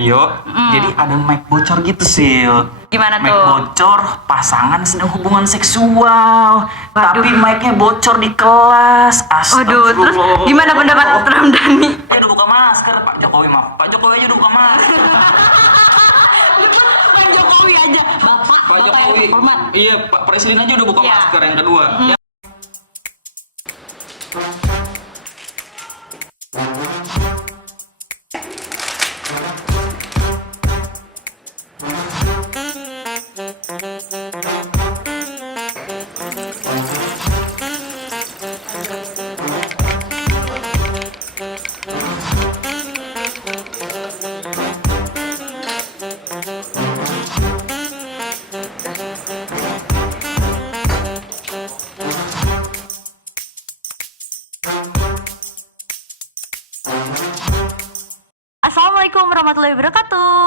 video, jadi ada mic bocor gitu Sil. Gimana Mic tuh? bocor, pasangan sedang hubungan seksual, tapi mic-nya bocor di kelas. Waduh, terus Astagfirullah. gimana pendapat Ramdhani? Udah buka masker, Pak Jokowi maaf. Pak Jokowi aja udah buka masker. Pak Jokowi aja, Bapak yang hormat. Iya, Pak Presiden aja udah buka Iya. masker yang kedua. Assalamualaikum warahmatullahi wabarakatuh.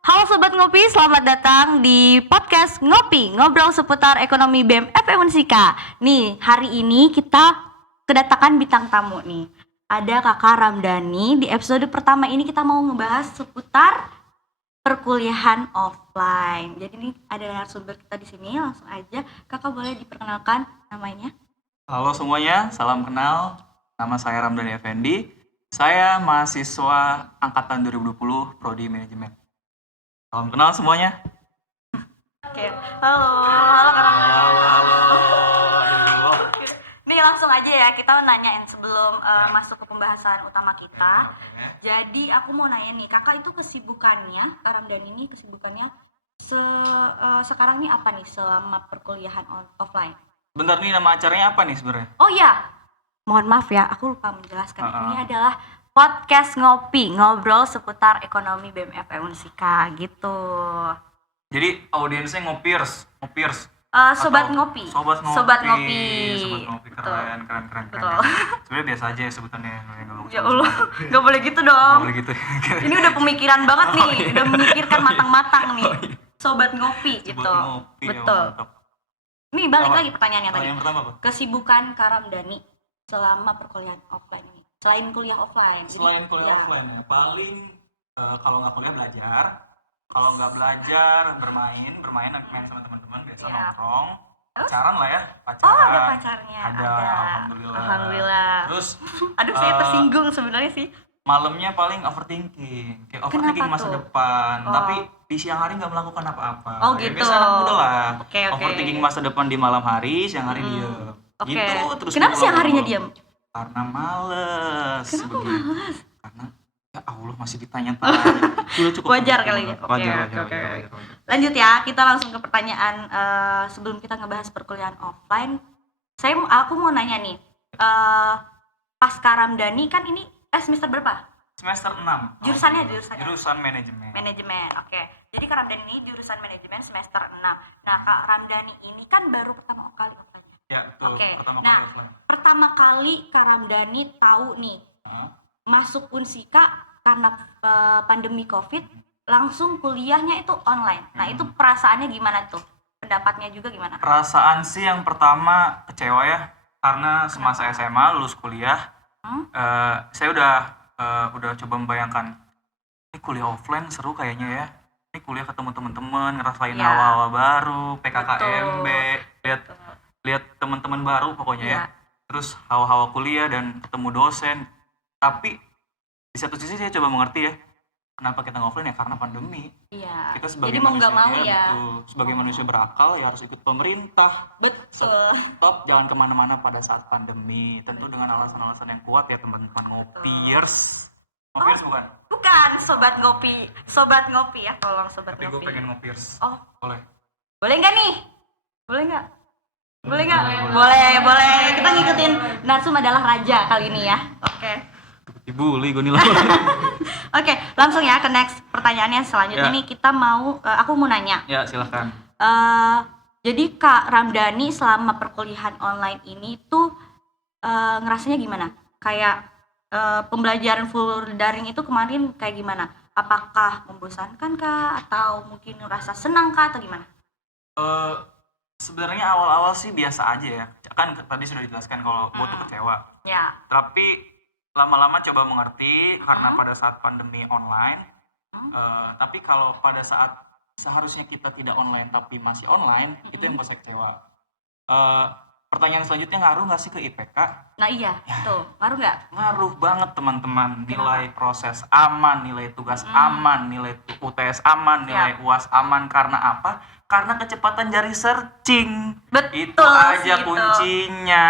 Halo Sobat Ngopi, selamat datang di podcast Ngopi, ngobrol seputar ekonomi BEM FM Unsika. Nih, hari ini kita kedatangan bintang tamu nih. Ada Kakak Ramdhani. Di episode pertama ini kita mau ngebahas seputar perkuliahan offline. Jadi nih ada narasumber kita di sini, langsung aja Kakak boleh diperkenalkan namanya? Halo semuanya, salam kenal. Nama saya Ramdhani Effendi. Saya mahasiswa angkatan 2020 Prodi Manajemen. Salam kenal semuanya. Oke, halo Kak Ramdhani. Aduh. Nih langsung aja ya, kita nanyain sebelum masuk ke pembahasan utama kita. Jadi aku mau nanya nih, kakak itu kesibukannya, Kak Ramdhani ini kesibukannya sekarang nih apa nih selama perkuliahan offline? Bentar nih, nama acaranya apa nih sebenarnya? Oh iya, mohon maaf ya, aku lupa menjelaskan. Ini adalah podcast Ngopi, ngobrol seputar ekonomi BEM FM Unsika gitu. Jadi audiensnya ngopiers. Sobat Atau Ngopi. Sobat Ngopi. Sobat Ngopi. Betul. Keren. Betul. Sebenarnya biasa aja ya sebutannya. Ya Allah, gak boleh gitu dong. Boleh gitu. Ini udah pemikiran banget nih, iya. udah memikirkan matang-matang nih. Sobat Ngopi Sobat gitu. Ngopi, ya, Betul. mantap. Nih balik Apa? lagi pertanyaannya tadi. Yang pertama apa? Kesibukan Kak Ramdhani selama perkuliahan offline ini. Selain kuliah offline. Jadi, Selain kuliah ya. offline ya, paling kalau nggak kuliah belajar. Kalau nggak belajar bermain sama teman-teman biasa Iya. nongkrong. Terus? Pacaran lah ya, Oh, pacaran. ada pacarnya. Ada, alhamdulillah. Alhamdulillah. Terus Aduh, saya eh, tersinggung sebenarnya sih. malamnya paling overthinking, kayak overthinking Kenapa masa tuh? depan, Oh. tapi di siang hari nggak melakukan apa-apa. Oh, Ya, gitu. biasa anak muda lah. Oke. Overthinking masa depan di malam hari, siang hari diem. Oke. Gitu terus. Kenapa siang berulang-ulang. harinya diam? Karena males. Kenapa begitu. Karena ya Allah masih ditanya-tanya. Sudah cukup. Wajar kali ya? Oke, Wajar. oke. Lanjut ya, kita langsung ke pertanyaan sebelum kita ngebahas perkuliahan offline. Aku mau nanya nih, pas Kak Ramdhani kan ini semester berapa? Semester 6. Jurusannya? Jurusan manajemen. Manajemen, oke. Jadi Kak Ramdhani ini jurusan manajemen semester 6. Nah, Kak Ramdhani ini kan baru pertama kali offline. Ya, betul. Oke. Pertama kali Nah, offline. pertama kali Kak Ramdhani tahu nih Hah? masuk Unsika karena pandemi Covid, langsung kuliahnya itu online. Nah, itu perasaannya gimana tuh? Pendapatnya juga gimana? Perasaan sih yang pertama kecewa ya, karena semasa SMA lulus kuliah, saya udah coba membayangkan ini kuliah offline seru kayaknya ya. Ini kuliah ketemu teman-teman, ngerasain Ya. hawa-hawa baru, PKKMB, Betul. lihat teman-teman baru pokoknya ya. Iya. Terus hawa-hawa kuliah dan ketemu dosen. Tapi di satu sisi saya coba mengerti ya, kenapa kita nge-offline ya, karena pandemi. Iya. Kita sebagai Jadi mau nggak mau manusia, ya. betul, sebagai manusia berakal ya harus ikut pemerintah. Betul. Stop, jangan kemana-mana pada saat pandemi. Tentu dengan alasan-alasan yang kuat ya teman-teman ngopiers. Ngopiers bukan? Bukan, sobat ngopi. Sobat ngopi ya, tolong sobat Tapi gue ngopi. pengen ngopiers. Oh, Boleh? boleh nggak nih? Boleh nggak? Boleh nggak? Boleh. Kita ngikutin narsum adalah raja kali ini ya. Oke. Dibully gue nih lama. Oke, langsung ya ke next pertanyaannya selanjutnya Ya. nih kita aku mau nanya. Ya silahkan. Jadi Kak Ramdhani selama perkuliahan online ini tuh ngerasanya gimana? Kayak pembelajaran full daring itu kemarin kayak gimana? Apakah membosankan kah? Atau mungkin ngerasa senang kah? Atau gimana? Sebenarnya awal-awal sih biasa aja ya. Kan tadi sudah dijelaskan kalau gue tuh kecewa. Ya. Tapi lama-lama coba mengerti karena pada saat pandemi online Tapi kalau pada saat seharusnya kita tidak online tapi masih online, itu yang buat saya kecewa. Pertanyaan selanjutnya, ngaruh nggak sih ke IPK? Nah iya, tuh ngaruh nggak? Ngaruh banget teman-teman. Nilai proses aman, nilai tugas aman, nilai UTS aman, nilai UAS aman. Karena apa? Karena kecepatan jari searching. Betul Itu aja sih, itu. kuncinya.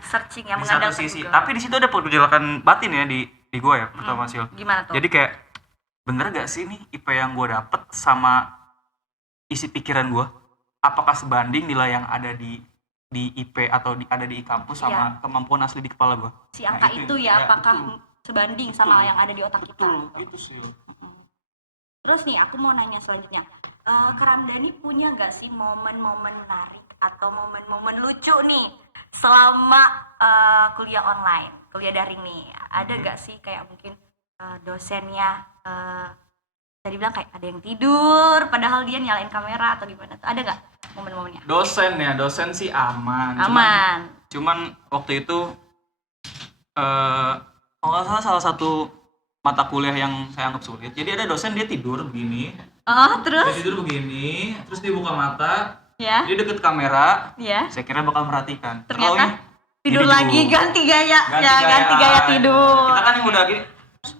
Searching yang Di satu mengandalkan sisi, Google. tapi di situ ada pergolakan batin ya di gue ya, pertama Sil. Gimana tuh? Jadi kayak bener gak sih nih IP yang gue dapet sama isi pikiran gue? Apakah sebanding nilai yang ada di IP atau ada di kampus sama kemampuan asli di kepala gue? Si angka itu ya, apakah sebanding sama yang ada di otak kita? Betul, itu sih. Terus nih aku mau nanya selanjutnya, Kak Ramdhani punya nggak sih momen-momen menarik atau momen-momen lucu nih selama kuliah online, kuliah daring nih? Ada nggak sih kayak mungkin dosennya bisa dibilang kayak ada yang tidur padahal dia nyalain kamera atau gimana tuh? Ada nggak momen-momennya? Dosen sih aman. Cuman waktu itu kalau nggak salah salah satu mata kuliah yang saya anggap sulit. Jadi ada dosen dia tidur begini. Terus? Dia tidur begini, terus dia buka mata. Ya. Dia deket kamera. Ya. Saya kira bakal merhatikan. Ternyata tidur lagi, ganti gaya tidur. Kita kan yang udah gini.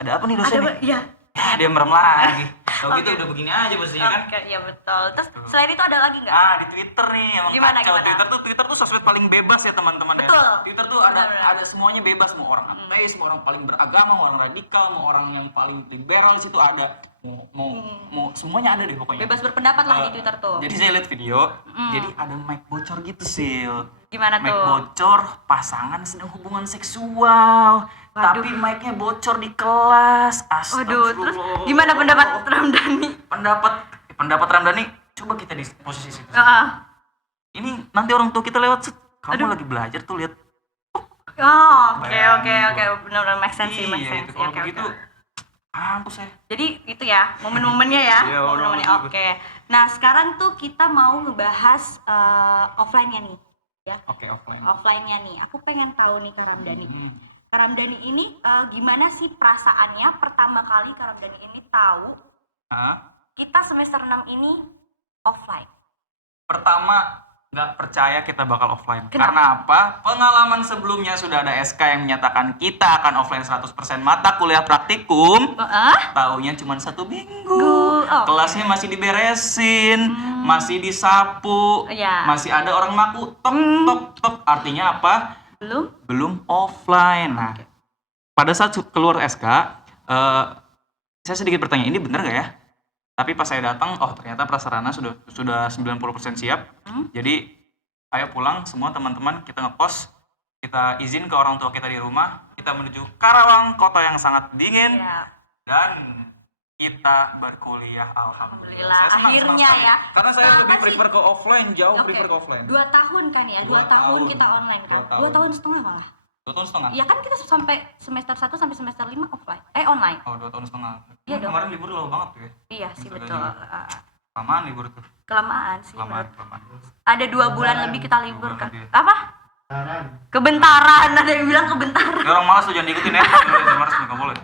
Ada apa nih dosen? Iya. Dia merem lagi. Kalau gitu udah begini aja pastinya kan. Iya betul. Terus selain itu ada lagi nggak? Di Twitter nih emang Gimana? Twitter tuh sosmed paling bebas ya teman-teman ya. Betul. Twitter tuh ada semuanya bebas, mau orang ateis, mau orang paling beragama, mau orang radikal, mau orang yang paling liberal di situ ada. Mau semuanya ada deh pokoknya. Bebas berpendapat lah di Twitter tuh. Jadi saya lihat video, jadi ada mic bocor gitu Sil. Gimana Mic tuh? bocor, pasangan sedang hubungan seksual. Waduh. Tapi mic-nya bocor di kelas. Waduh, terus gimana pendapat Ramdhani? Pendapat Ramdhani, coba kita di posisi situ. Ini nanti orang tua kita lewat, kamu lagi belajar tuh lihat. Oke, benar-benar make sense sih, make sense. Kalau begitu, kampus ya. Jadi itu ya, momen-momennya ya. Iya, Momen-momennya. Oke. Nah, sekarang tuh kita mau ngebahas offline-nya nih, ya. Oke, offline. Offline-nya nih. Aku pengen tahu nih Kak Ramdhani. Kak Ramdhani ini gimana sih perasaannya pertama kali Kak Ramdhani ini tahu kita semester 6 ini offline? Pertama, nggak percaya kita bakal offline. Kenapa? Karena apa? Pengalaman sebelumnya sudah ada SK yang menyatakan kita akan offline 100% mata kuliah praktikum. Taunya cuma 1 minggu. Kelasnya masih diberesin, masih disapu, masih ada orang maku tok. Artinya apa? Belum offline. Nah, pada saat keluar SK, saya sedikit bertanya, ini benar nggak ya? Tapi pas saya datang, ternyata prasarana sudah 90% siap. Jadi ayo pulang semua teman-teman, kita ngekos, kita izin ke orang tua kita di rumah, kita menuju Karawang, kota yang sangat dingin, dan kita berkuliah. Alhamdulillah. Saya akhirnya ya. Karena saya lebih prefer ke offline, jauh prefer ke offline. 2 tahun kan ya, 2 tahun kita online kan. 2 tahun setengah malah. 2 tahun setengah? Iya kan kita sampai semester 1 sampai semester 5 offline. Online. 2 tahun setengah. Iya dong. Kemarin libur lama banget tuh ya. Iya sih betul. Kelamaan libur tuh. Kelamaan sih. Kelamaan. Ada 2 bulan lebih kita libur kan. Apa? Kebentaran. Ada yang bilang kebentaran. Ya orang malas tuh, jangan diikutin ya. Jangan malas, nggak boleh.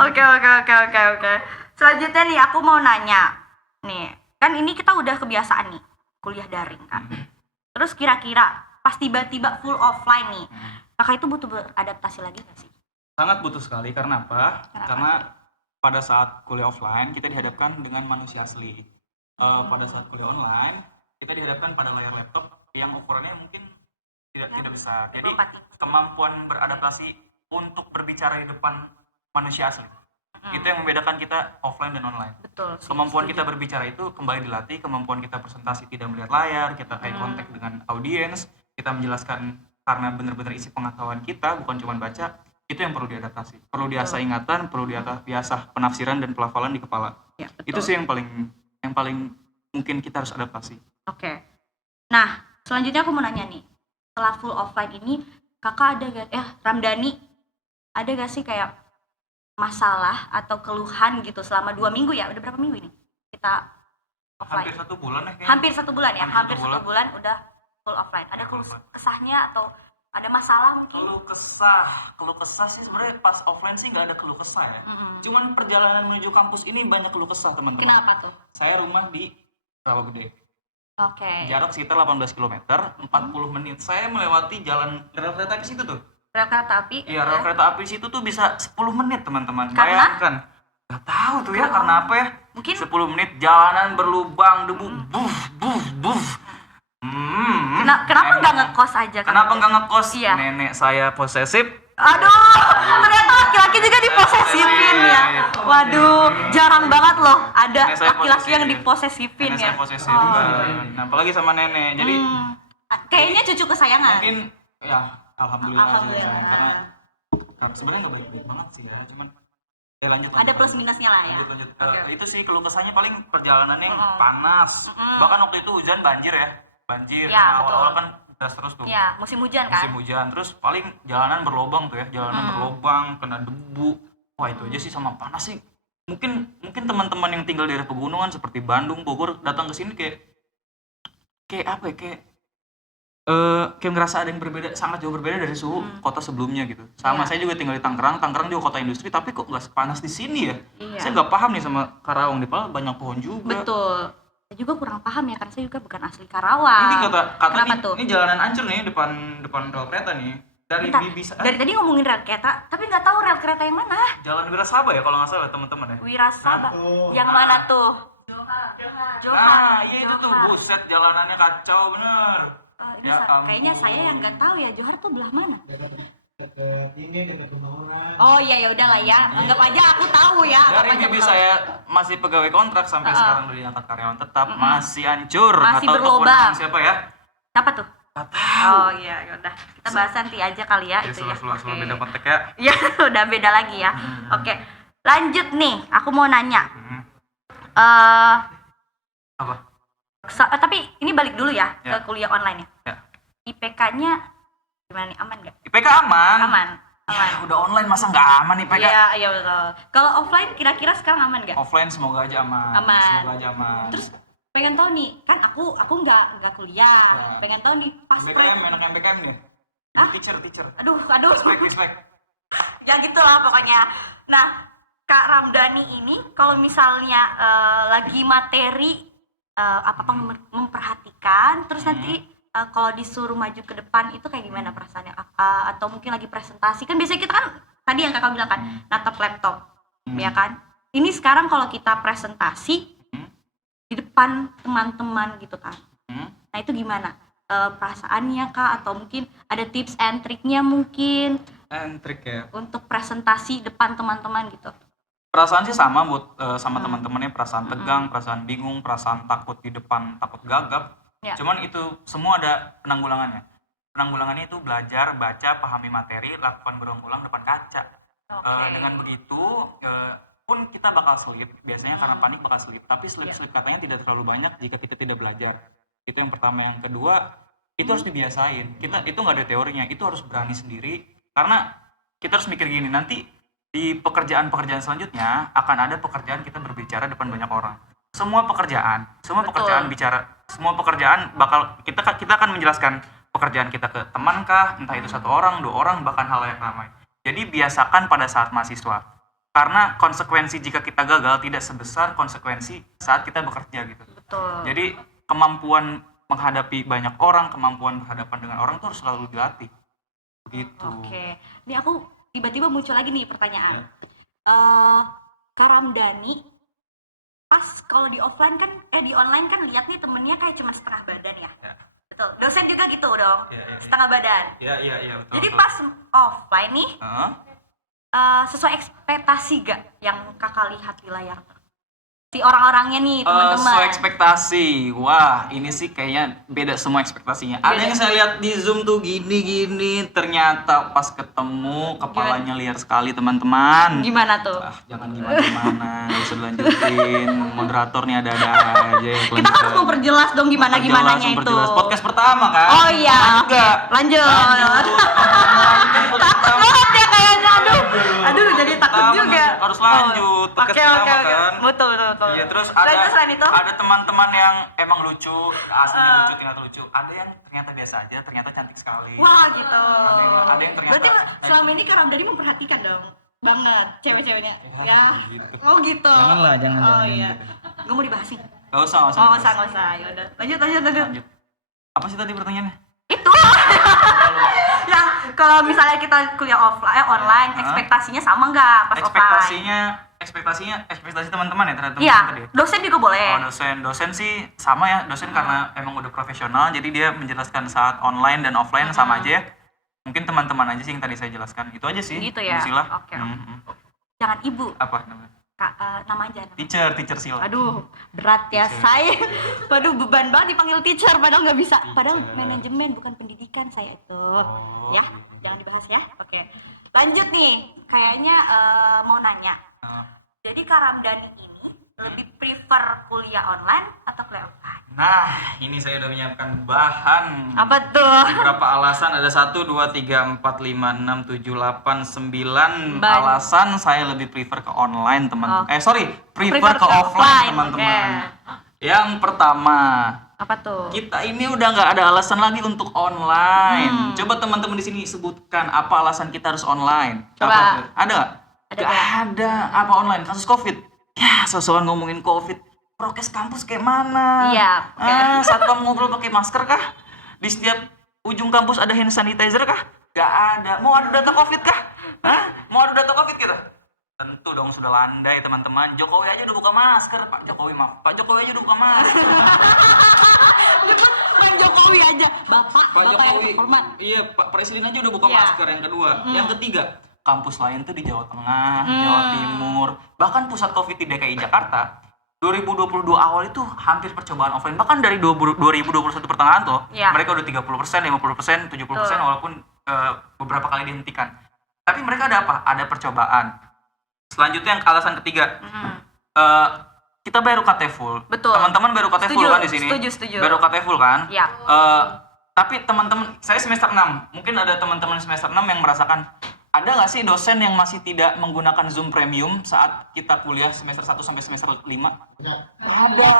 Oke. Selanjutnya nih aku mau nanya. Nih, kan ini kita udah kebiasaan nih kuliah daring kan. Terus kira-kira pas tiba-tiba full offline nih, kakak itu butuh beradaptasi lagi nggak sih? Sangat butuh sekali. Karena apa? Karena pada saat kuliah offline kita dihadapkan dengan manusia asli. Pada saat kuliah online kita dihadapkan pada layar laptop yang ukurannya mungkin tidak besar. Jadi kemampuan beradaptasi untuk berbicara di depan manusia asli itu yang membedakan kita offline dan online. Betul. Kemampuan kita berbicara itu kembali dilatih, kemampuan kita presentasi tidak melihat layar, kita eye contact dengan audiens, kita menjelaskan karena benar-benar isi pengetahuan kita, bukan cuma baca, itu yang perlu diadaptasi. Perlu diasah ingatan, perlu diasah penafsiran dan pelafalan di kepala. Ya, itu sih yang paling mungkin kita harus adaptasi. Oke. Nah, selanjutnya aku mau nanya nih. Setelah full offline ini, kakak ada gak, Ramdhani, ada gak sih kayak masalah atau keluhan gitu selama 2 minggu ya? Udah berapa minggu ini kita offline? Hampir 1 bulan ya kayaknya. Hampir 1 bulan ya? Hampir 1 bulan udah full offline. Ada kesahnya atau Ada masalah mungkin? Keluh kesah sih sebenarnya pas offline sih nggak ada keluh kesah ya. Cuman perjalanan menuju kampus ini banyak keluh kesah teman-teman. Kenapa tuh? Saya rumah di Rawagede. Oke. Jarak sekitar 18 km, 40 menit. Saya melewati jalan rel kereta api situ tuh. Rel kereta api? Iya, rel kereta api situ tuh bisa 10 menit teman-teman. Karena? Bayangkan. Gak tahu tuh ya karena apa ya. Mungkin 10 menit jalanan berlubang debu buf. Kenapa nggak ngekos aja? Kenapa nggak ngekos? Iya. Nenek saya posesif. Aduh, ternyata laki-laki juga diposesifin ya. Waduh, jarang banget loh ada Nenek saya laki-laki yang posesif. diposesifin Nenek ya. saya posesif. Nah, apalagi sama nenek. Jadi Kayaknya cucu kesayangan. mungkin ya alhamdulillah sih Alhamdulillah. sayang. Karena sebenarnya nggak baik-baik banget sih ya, cuman lanjut. Ada plus minusnya lah ya. Lanjut. Oke. Itu sih keluh kesahnya paling perjalanannya panas. Bahkan waktu itu hujan banjir ya. Banjir. Ya, Awal-awal betul. kan deras terus tuh. Ya, musim hujan kan. Musim hujan terus paling jalanan berlobang tuh ya. Jalanan berlobang, kena debu. Wah, itu aja sih sama panas sih. Mungkin teman-teman yang tinggal di daerah pegunungan seperti Bandung, Bogor datang ke sini kayak apa ya? Kayak ngerasa ada yang berbeda, sangat jauh berbeda dari suhu kota sebelumnya gitu. Sama saya juga tinggal di Tangerang juga kota industri, tapi kok nggak sepanas di sini ya? Iya. Saya nggak paham nih sama Karawang, di Padahal banyak pohon juga. Betul. Saya juga kurang paham ya karena saya juga bukan asli Karawang. Ini kata Kenapa nih, tuh? ini jalanan hancur nih depan rel kereta nih. Dari Bentar, Bibis dari tadi ngomongin rel kereta, tapi nggak tahu rel kereta yang mana. Jalan Wirasaba ya kalau nggak salah teman-teman ya. Wirasaba. Yang mana tuh? Johar. Nah, iya itu tuh Johar. buset jalanannya kacau bener. Ini Ya kayaknya ampun. saya yang nggak tahu ya Johar tuh belah mana? Dekat rumah orang. Oh iya ya udahlah ya, anggap aja aku tahu ya. Dari anggap aja Bibi tahu. saya masih pegawai kontrak sampai sekarang udah diangkat karyawan tetap masih hancur. Masih Nggak tahu berlobang. kewenangan siapa ya? Siapa tuh? Nggak tahu. Oh iya ya udah. Kita bahas nanti aja kali ya itu ya. Selalu Oke. beda konteks ya. Ya udah beda lagi ya. Oke. Lanjut nih, aku mau nanya. Eh Apa? tapi ini balik dulu ya, Ya. ke kuliah online ya. Ya. IPK-nya gimana nih? Aman nggak? IPK aman. Aman. Ya, udah online masa nggak aman IPK? Iya, iya betul. Kalau offline kira-kira sekarang aman nggak? Offline semoga aja aman. Aman. Semoga aja aman. Terus pengen tahu nih, kan aku nggak kuliah. Ya. Pengen tahu nih pas MBKM, enak MBKM deh. Hah? Teacher. Aduh. Respect. Ya gitulah pokoknya. Nah, Kak Ramdhani ini kalau misalnya lagi materi apa memperhatikan, terus nanti kalau disuruh maju ke depan itu kayak gimana perasaannya? Atau mungkin lagi presentasi, kan biasanya kita kan tadi yang kakak bilang kan natap laptop, ya kan? Ini sekarang kalau kita presentasi di depan teman-teman gitu kan, nah itu gimana perasaannya kak? Atau mungkin ada tips and triknya mungkin Trik ya. untuk presentasi depan teman-teman gitu? Perasaan sih sama buat sama teman-temannya, perasaan tegang, perasaan bingung, perasaan takut di depan, takut gagap. Ya. Cuman itu semua ada penanggulangannya. Penanggulangannya itu belajar, baca, pahami materi, lakukan berulang-ulang depan kaca. Dengan begitu pun kita bakal slip, biasanya karena panik bakal slip, tapi slip katanya tidak terlalu banyak jika kita tidak belajar. Itu yang pertama. Yang kedua, itu harus dibiasain. Kita itu nggak ada teorinya, itu harus berani sendiri. Karena kita harus mikir gini, nanti di pekerjaan-pekerjaan selanjutnya akan ada pekerjaan kita berbicara depan banyak orang. Semua pekerjaan bakal kita akan menjelaskan pekerjaan kita ke teman kah, entah itu 1 orang, 2 orang, bahkan halayak ramai. Jadi biasakan pada saat mahasiswa. Karena konsekuensi jika kita gagal tidak sebesar konsekuensi saat kita bekerja gitu. Betul. Jadi kemampuan menghadapi banyak orang, kemampuan berhadapan dengan orang itu harus selalu dilatih. Begitu. Oke. Ini aku tiba-tiba muncul lagi nih pertanyaan. Kak Ramdhani pas kalau di offline kan di online kan lihat nih temennya kayak cuma setengah badan ya. Betul. Dosen juga gitu dong. Setengah badan. Iya, betul. Jadi pas offline nih sesuai ekspektasi gak yang kakak lihat di layar? Si orang-orangnya nih teman-teman. So ekspektasi, wah ini sih kayaknya beda semua ekspektasinya. Ada yang saya lihat di Zoom tuh gini, ternyata pas ketemu kepalanya liar sekali teman-teman. Gimana tuh? Jangan gimana, nggak usah dilanjutin. Moderator nih ada-ada aja. Kita kan harus memperjelas dong gimana-gimananya itu. Podcast pertama kan? Oh iya. Enggak. Lanjut. Takut banget ya kayaknya, aduh. Aduh, jadi takut Pertama juga. harus lanjut, Oke, podcast oke, pertama oke. kan. Betul. Iya, terus Selain itu? ada teman-teman yang emang lucu, aslinya lucu, ternyata lucu. Ada yang ternyata biasa aja, ternyata cantik sekali. Wah, gitu. Ada yang ternyata. Berarti selama ini Kak Ramdhani memperhatikan dong banget cewek-ceweknya. Ya. gitu. Oh, gitu. Jangan. Oh iya. Gak mau dibahas nih. Gak usah. Oh, nggak usah. Ya udah. Lanjut. Lanjut. Apa sih tadi pertanyaannya? Itu. Yang kalau misalnya kita kuliah online, ekspektasinya sama nggak pas offline? Ekspektasi teman-teman ya terhadap Iya, tadi. dosen juga boleh. Oh, dosen sih sama ya. Dosen karena emang udah profesional, jadi dia menjelaskan saat online dan offline sama aja ya. Mungkin teman-teman aja sih yang tadi saya jelaskan. Itu aja sih. Gitu ya. Bu Sila. Oke. Jangan ibu. Apa namanya? Kak, nama aja. Teacher Sila. Aduh, berat ya saya. Waduh, beban banget dipanggil teacher padahal nggak bisa. Padahal manajemen bukan pendidikan saya itu. Ya, jangan dibahas ya. Oke. Lanjut nih. Kayaknya mau nanya. Jadi Kak Ramdhani ini lebih prefer kuliah online atau kuliah offline? Nah, ini saya udah menyiapkan bahan. Apa tuh? Beberapa alasan, ada 1, 2, 3, 4, 5, 6, 7, 8, 9 Banyak. alasan saya lebih prefer ke online teman. Oh. Prefer ke offline teman-teman. Oke. Yang pertama, Apa tuh? kita ini udah nggak ada alasan lagi untuk online. Coba teman-teman di sini sebutkan apa alasan kita harus online. Coba. Apa tuh? Ada nggak? Ada Nggak nggak? ada. Apa online? Kasus COVID. Ya, sosokan ngomongin COVID. Prokes kampus kayak mana? Iya. Satpam ngobrol pakai masker kah? Di setiap ujung kampus ada hand sanitizer kah? Gak ada. Mau adu data COVID kah? Mau adu data COVID kita? Tentu dong sudah landai teman-teman. Jokowi aja udah buka masker. Pak Jokowi aja udah buka masker. Bukan Jokowi aja, Bapak Pak yang Jokowi. terhormat. Iya, Pak Presiden aja udah buka Iya. masker. Yang kedua. Yang ketiga, kampus lain tuh di Jawa Tengah, Jawa Timur, bahkan pusat COVID di DKI Jakarta 2022 awal itu hampir percobaan offline, bahkan dari 2021 pertengahan tuh Iya. mereka udah 30%, 50%, 70% walaupun beberapa kali dihentikan. Tapi mereka ada apa? Ada percobaan. Selanjutnya yang alasan ketiga, kita bayar UKT full. Betul. Teman-teman bayar UKT full kan di sini? Setuju. Bayar UKT full kan? Iya. Tapi teman-teman, saya semester 6. Mungkin ada teman-teman semester 6 yang merasakan, ada nggak sih dosen yang masih tidak menggunakan Zoom Premium saat kita kuliah semester 1 sampai semester 5? Ada.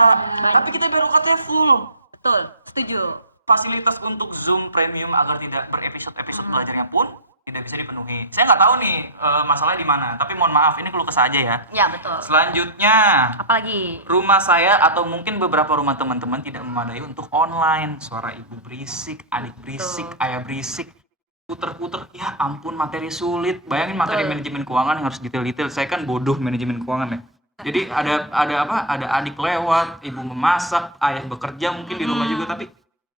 Tapi kita bayar UKT full. Betul, setuju. Fasilitas untuk Zoom Premium agar tidak berepisode-episode belajarnya pun tidak bisa dipenuhi. Saya nggak tahu nih masalahnya di mana, tapi mohon maaf ini keluh kesah aja ya. Ya, betul. Selanjutnya, Apalagi? rumah saya atau mungkin beberapa rumah teman-teman tidak memadai untuk online. Suara ibu berisik, adik berisik, ayah berisik, puter-puter. Ya ampun, materi sulit. Bayangin materi manajemen keuangan yang harus detail-detail. Saya kan bodoh manajemen keuangan ya. Jadi ada apa? Ada adik lewat, ibu memasak, ayah bekerja mungkin di rumah juga, tapi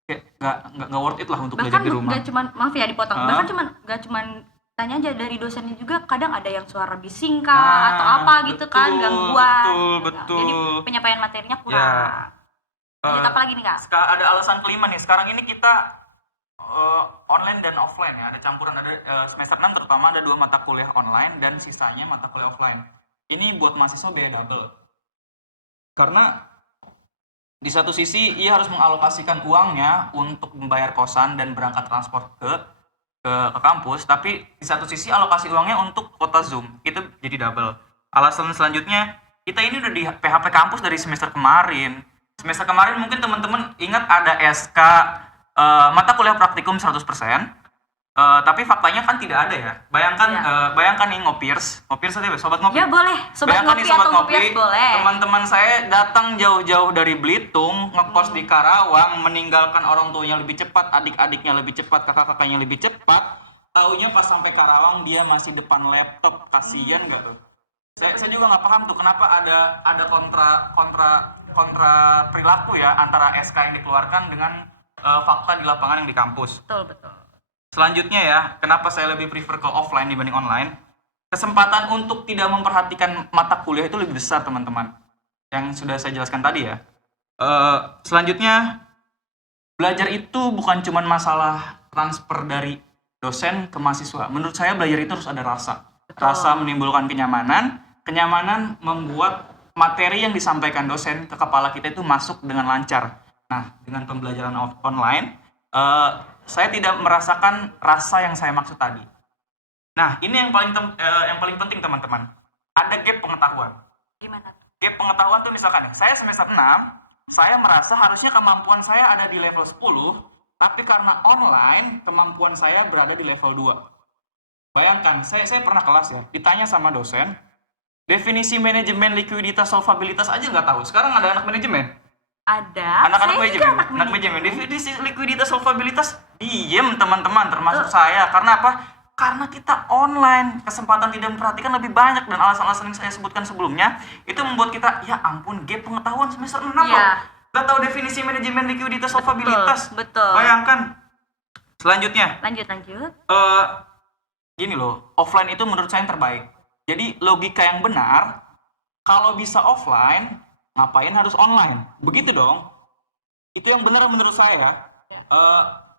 kayak nggak worth it lah untuk belajar Bahkan di rumah. nggak cuman, maaf ya dipotong, bahkan nggak cuman tanya aja dari dosennya juga, kadang ada yang suara bising kah atau apa gitu kan, gangguan. Betul. Jadi penyampaian materinya kurang. Ya. Lanjut apa lagi nih Kak? Ada alasan kelima nih. Sekarang ini kita online dan offline ya. Ada campuran, ada semester 6 terutama ada 2 mata kuliah online dan sisanya mata kuliah offline. Ini buat mahasiswa biaya double. Karena di satu sisi ia harus mengalokasikan uangnya untuk membayar kosan dan berangkat transport ke kampus, tapi di satu sisi alokasi uangnya untuk kuota Zoom. Itu jadi double. Alasan selanjutnya, kita ini udah di PHP kampus dari semester kemarin. Semester kemarin mungkin teman-teman ingat ada SK mata kuliah praktikum 100%. Tapi faktanya kan tidak ada ya. Bayangkan nih Ngopiers aja sobat ngopi. Ya boleh, sobat Bayangkan ngopi nih, sobat atau ngopias boleh. Teman-teman saya datang jauh-jauh dari Belitung, ngekos di Karawang, meninggalkan orang tuanya lebih cepat, adik-adiknya lebih cepat, kakak-kakaknya lebih cepat. Taunya pas sampai Karawang dia masih depan laptop. Kasian nggak tuh? Saya juga nggak paham tuh kenapa ada kontra perilaku ya antara SK yang dikeluarkan dengan fakta di lapangan yang di kampus. Betul. Selanjutnya ya, kenapa saya lebih prefer ke offline dibanding online? Kesempatan untuk tidak memperhatikan mata kuliah itu lebih besar teman-teman. Yang sudah saya jelaskan tadi ya. Selanjutnya, belajar itu bukan cuma masalah transfer dari dosen ke mahasiswa. Menurut saya belajar itu harus ada rasa. Betul. Rasa menimbulkan kenyamanan membuat materi yang disampaikan dosen ke kepala kita itu masuk dengan lancar. Nah, dengan pembelajaran online, saya tidak merasakan rasa yang saya maksud tadi. Nah, ini yang paling penting teman-teman. Ada gap pengetahuan. Gimana tuh? Gap pengetahuan tuh misalkan nih, saya semester 6, saya merasa harusnya kemampuan saya ada di level 10, tapi karena online, kemampuan saya berada di level 2. Bayangkan, saya pernah kelas ya, ditanya sama dosen, definisi manajemen likuiditas solvabilitas aja nggak tahu. Sekarang ada anak manajemen. Ada. Anak-anak Saya manajemen. juga Anak manajemen. Definisi likuiditas solvabilitas diem teman-teman, termasuk saya. Karena apa? Karena kita online, kesempatan tidak memperhatikan lebih banyak, dan alasan-alasan yang saya sebutkan sebelumnya itu membuat kita, ya ampun, gap pengetahuan semester 6 loh. Gak tahu definisi manajemen likuiditas solvabilitas. Betul. Bayangkan. Selanjutnya. Lanjut. Gini loh, offline itu menurut saya yang terbaik. Jadi logika yang benar, kalau bisa offline, ngapain harus online? Begitu dong. Itu yang benar menurut saya.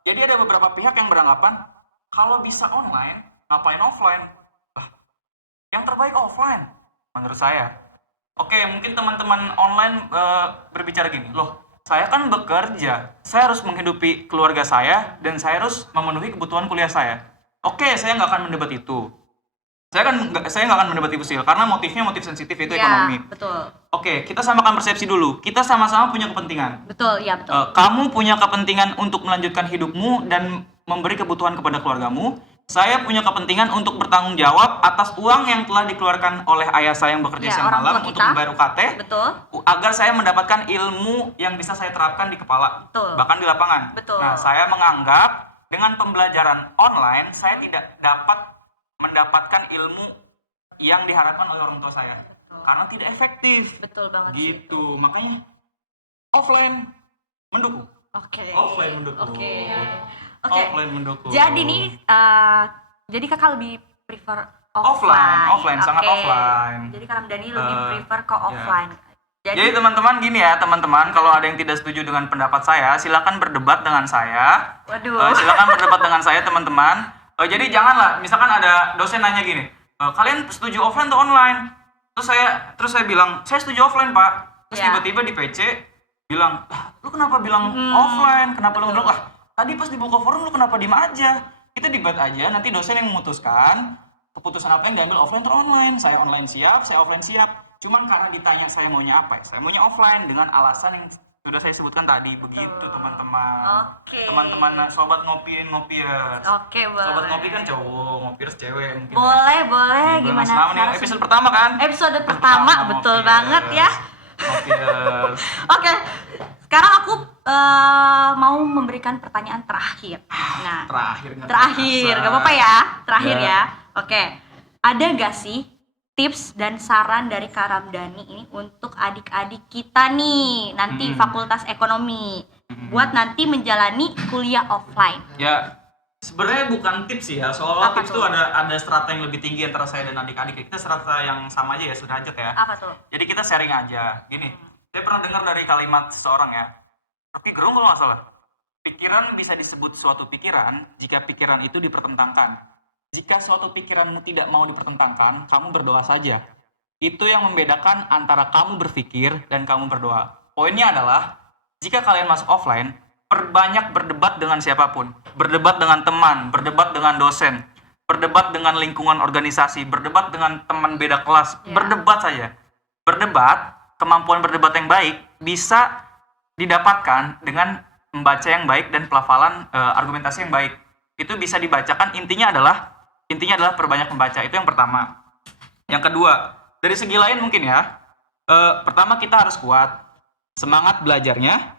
Jadi ada beberapa pihak yang beranggapan, kalau bisa online, ngapain offline? Yang terbaik offline, menurut saya. Oke, mungkin teman-teman online berbicara gini, loh, saya kan bekerja, saya harus menghidupi keluarga saya, dan saya harus memenuhi kebutuhan kuliah saya. Oke, saya nggak akan mendebat itu. Saya nggak akan mendebat itu sih, karena motifnya motif sensitif, itu ekonomi. Betul. Oke, kita samakan persepsi dulu. Kita sama-sama punya kepentingan. Betul, ya betul. Kamu punya kepentingan untuk melanjutkan hidupmu dan memberi kebutuhan kepada keluargamu. Saya punya kepentingan untuk bertanggung jawab atas uang yang telah dikeluarkan oleh ayah saya yang bekerja siang malam untuk membayar UKT. Betul. Agar saya mendapatkan ilmu yang bisa saya terapkan di kepala. Betul. Bahkan di lapangan. Betul. Nah, saya menganggap dengan pembelajaran online, saya tidak dapat mendapatkan ilmu yang diharapkan oleh orang tua saya. Betul. Karena tidak efektif. Betul banget. Gitu. Makanya offline mendukung. Oke. Offline mendukung. Oke. Offline mendukung. Jadi nih, jadi kakak lebih prefer offline, sangat Oke. offline. Jadi Kak Ramdhani lebih prefer ke offline. Jadi teman-teman gini ya, teman-teman, kalau ada yang tidak setuju dengan pendapat saya, silakan berdebat dengan saya. Waduh. Silakan berdebat dengan saya, teman-teman. Jadi janganlah, misalkan ada dosen nanya gini, kalian setuju offline atau online? Terus saya bilang, saya setuju offline, Pak. Terus tiba-tiba di PC bilang, lu kenapa bilang offline? Kenapa lu bilang, tadi pas dibuka forum lu kenapa diem aja? Kita debat aja, nanti dosen yang memutuskan keputusan apa yang diambil offline atau online. Saya online siap, saya offline siap. Cuman karena ditanya saya maunya apa ya? Saya maunya offline dengan alasan yang sudah saya sebutkan tadi. Begitu teman-teman. Oke. Teman-teman sobat ngopiers. Oke, boleh. Sobat ngopi kan cowok, ngopiers cewek mungkin. Boleh. Gimana? Nih, episode pertama kan? Episode pertama, betul banget ya. Ngopiers. Oke. Sekarang aku mau memberikan pertanyaan terakhir. Nah, terakhir, gak apa-apa ya? Terakhir ya. Oke. Ada gak sih tips dan saran dari Kak Ramdhani ini untuk adik-adik kita nih nanti fakultas ekonomi buat nanti menjalani kuliah offline? Ya, sebenarnya bukan tips sih ya. Soalnya Apa tips tuh? tuh ada strata yang lebih tinggi antara saya dan adik-adik. Kita strata yang sama aja ya, suderajat ya. Apa tuh? Jadi kita sharing aja. Gini, saya pernah dengar dari kalimat seseorang ya. Rocky Gerung kalau nggak salah. Pikiran bisa disebut suatu pikiran jika pikiran itu dipertentangkan. Jika suatu pikiranmu tidak mau dipertentangkan, kamu berdoa saja. Itu yang membedakan antara kamu berpikir dan kamu berdoa. Poinnya adalah, jika kalian masuk offline, perbanyak berdebat dengan siapapun. Berdebat dengan teman, berdebat dengan dosen, berdebat dengan lingkungan organisasi, berdebat dengan teman beda kelas, berdebat saja. Berdebat, kemampuan berdebat yang baik, bisa didapatkan dengan membaca yang baik dan pelafalan argumentasi yang baik. Itu bisa dibacakan, intinya adalah perbanyak membaca. Itu yang pertama. Yang kedua, dari segi lain mungkin ya, pertama kita harus kuat semangat belajarnya.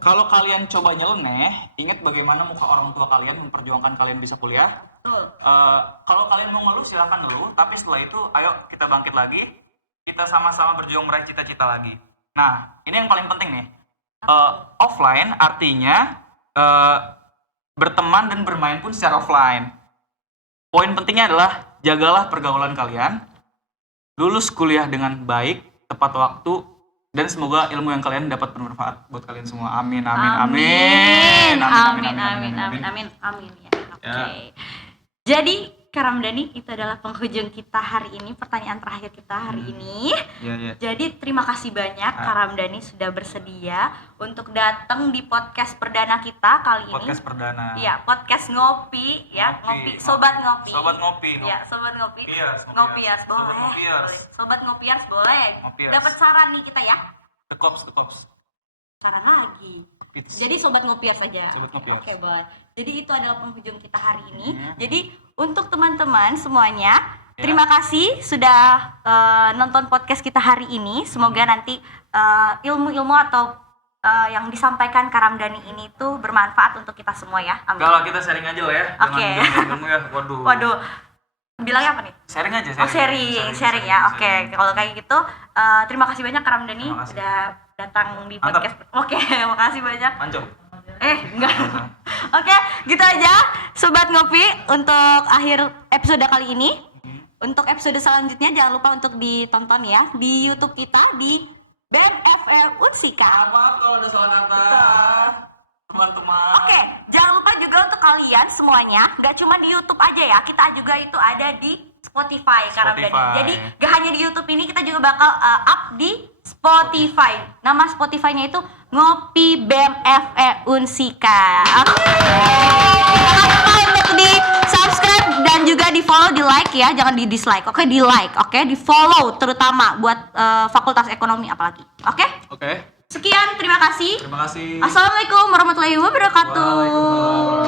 Kalau kalian coba nyeleneh, ingat bagaimana muka orang tua kalian memperjuangkan kalian bisa kuliah. Kalau kalian mau ngeluh silahkan ngeluh, tapi setelah itu ayo kita bangkit lagi, kita sama-sama berjuang meraih cita-cita lagi. Nah, ini yang paling penting nih. Offline artinya berteman dan bermain pun secara offline. Poin pentingnya adalah jagalah pergaulan kalian, lulus kuliah dengan baik, tepat waktu, dan semoga ilmu yang kalian dapat bermanfaat buat kalian semua. Amin. Amin ya. Oke. Jadi Kak Ramdhani, itu adalah penghujung kita hari ini, pertanyaan terakhir kita hari ini. Iya. Jadi terima kasih banyak Kak Ramdhani sudah bersedia untuk datang di podcast perdana kita kali ini. Podcast perdana. Iya, podcast ngopi ya, ngopi, sobat ngopi. Sobat ngopi. Iya, sobat ngopi. Ngopias, Ngopias boleh. Sobat ngopias. Boleh. Sobat ngopias boleh. Ngopias. Dapat saran nih kita ya. The Cops. Saran lagi. Pits. Jadi sobat ngopias saja. Sobat ngopias. Oke, boleh. Jadi itu adalah penghujung kita hari ini. Jadi untuk teman-teman semuanya, terima kasih sudah nonton podcast kita hari ini. Semoga nanti ilmu-ilmu atau yang disampaikan Kak Ramdhani ini tuh bermanfaat untuk kita semua ya. Amin. Kalau kita sharing aja lah ya. Oke. Jangan ilmu ya. Waduh. Waduh. Bilangnya apa nih? Sharing aja. Oh, sharing ya. Oke. Kalau kayak gitu, terima kasih banyak Kak Ramdhani Terima kasih. udah datang di podcast. Oke, makasih banyak. Mantap. Enggak. Oke, gitu aja Sobat Ngopi untuk akhir episode kali ini. Untuk episode selanjutnya jangan lupa untuk ditonton ya di YouTube kita di BEM FM Unsika. Maaf kalau ada salah kata. Teman-teman. Oke, jangan lupa juga untuk kalian semuanya, nggak cuma di YouTube aja ya, kita juga itu ada di Spotify, Kak Ramdhani. Spotify. Jadi gak hanya di YouTube ini, kita juga bakal up di Spotify. Nama Spotify-nya itu Ngopi BEM FM Unsika. Oke. Jangan lupa untuk di subscribe dan juga di follow, di like ya, jangan di dislike. Oke, di like, oke, di follow terutama buat Fakultas Ekonomi apalagi. Oke? Oke. Sekian, terima kasih. Terima kasih. Assalamualaikum warahmatullahi wabarakatuh. Waalaikumsalam.